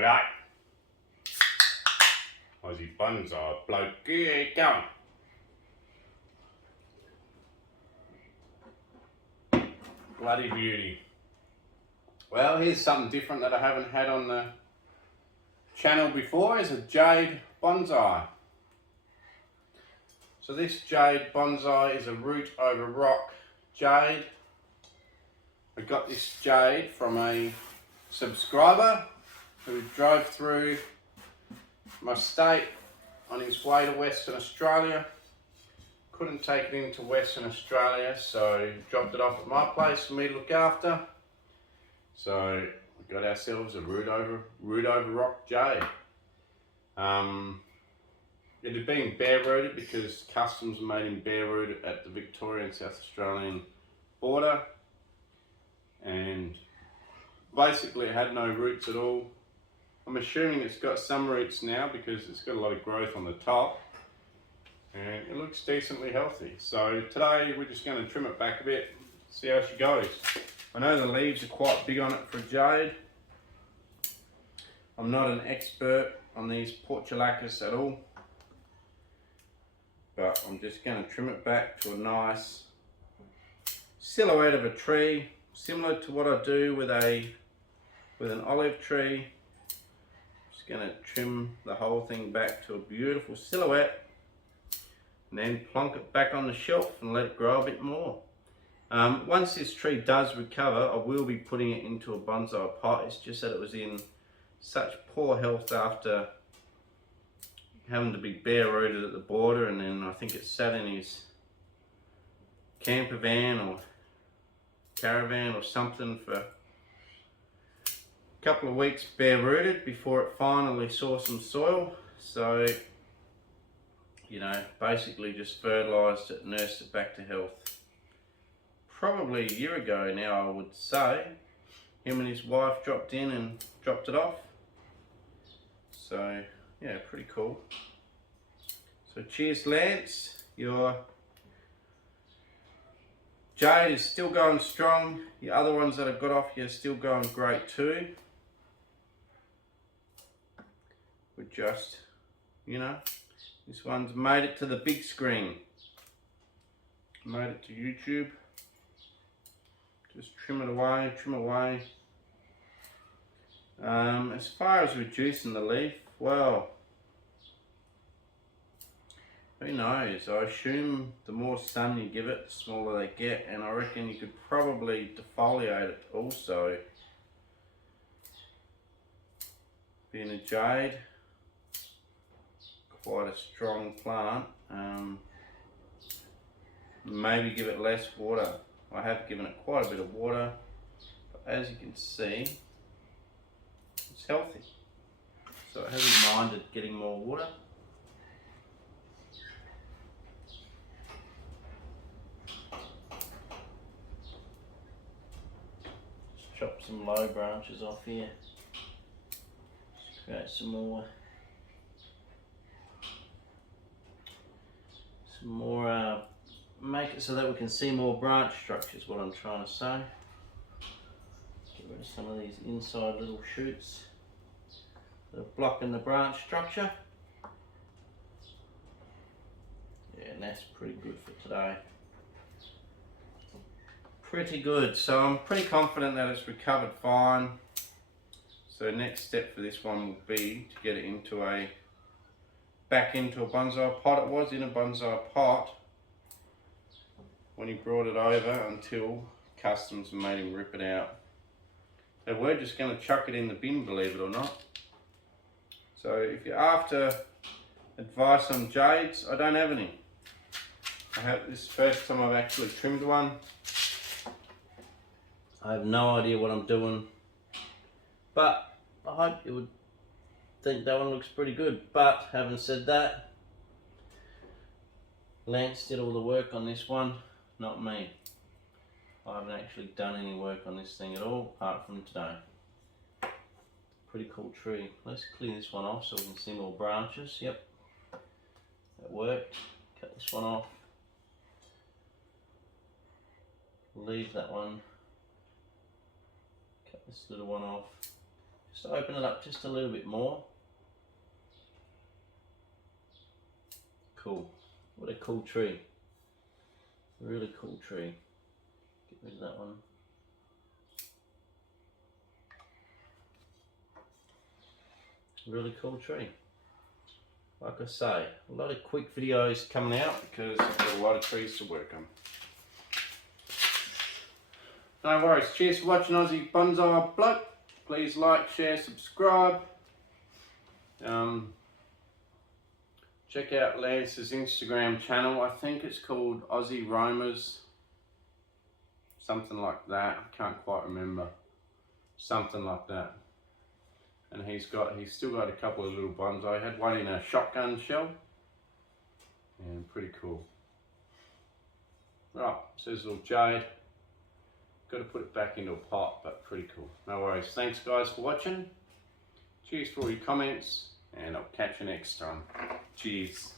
G'day. Aussie Bonsai Bloke, get going. Bloody beauty. Well, here's something different that I haven't had on the channel before, is a Jade Bonsai. So this Jade Bonsai is a root over rock jade. I got this jade from a subscriber who drove through my state on his way to Western Australia. Couldn't take it into Western Australia, so dropped it off at my place for me to look after. So we got ourselves a root over rock jade. It had been bare rooted because customs made him bare rooted at the Victorian South Australian border, and basically it had no roots at all. I'm assuming it's got some roots now because it's got a lot of growth on the top and it looks decently healthy. So today we're just going to trim it back a bit, see how she goes. I know the leaves are quite big on it for jade. I'm not an expert on these portulacas at all, but I'm just going to trim it back to a nice silhouette of a tree, similar to what I do with an olive tree. Just going to trim the whole thing back to a beautiful silhouette and then plonk it back on the shelf and let it grow a bit more. Once this tree does recover, I will be putting it into a bonsai pot. It's just that it was in such poor health after having to be bare rooted at the border, and then I think it sat in his camper van or caravan or something for a couple of weeks bare rooted before it finally saw some soil. So, you know, basically just fertilised it, nursed it back to health. Probably a year ago now, I would say. Him and his wife dropped in and dropped it off. So yeah, pretty cool. So cheers, Lance. Your jade is still going strong. The other ones that I've got off here are still going great too. We're just, you know, this one's made it to the big screen. Made it to YouTube. Just trim it away, trim away. As far as reducing the leaf, well, who knows? I assume the more sun you give it, the smaller they get, and I reckon you could probably defoliate it also. Being a jade, quite a strong plant, maybe give it less water. I have given it quite a bit of water, but as you can see, it's healthy. So it hasn't minded getting more water. Just chop some low branches off here. Just create some more make it so that we can see more branch structures, what I'm trying to say. Get rid of some of these inside little shoots that are blocking the branch structure. Yeah, and that's pretty good for today. Pretty good. So I'm pretty confident that it's recovered fine. So next step for this one will be to get it back into a bonsai pot. It was in a bonsai pot when he brought it over until customs made him rip it out. So we're just going to chuck it in the bin, believe it or not. So if you're after advice on jades, I don't have any. This is the first time I've actually trimmed one. I have no idea what I'm doing, but I hope you would think that one looks pretty good. But having said that, Lance did all the work on this one, not me. I haven't actually done any work on this thing at all, apart from today. Pretty cool tree. Let's clear this one off so we can see more branches. Yep, that worked. Cut this one off. Leave that one. Cut this little one off. Just open it up just a little bit more. Cool. What a cool tree. Really cool tree. Get rid of that one. Really cool tree. Like I say, a lot of quick videos coming out because I've got a lot of trees to work on. No worries. Cheers for watching Aussie Bonsai Bloke. Please like, share, subscribe. Check out Lance's Instagram channel. I think it's called Aussie Roamers. Something like that. I can't quite remember. Something like that. And he's still got a couple of little bonsai. He had one in a shotgun shell. And pretty cool. Right, says little Jade. Got to put it back into a pot, but pretty cool. No worries. Thanks guys for watching. Cheers for all your comments, and I'll catch you next time. Cheers.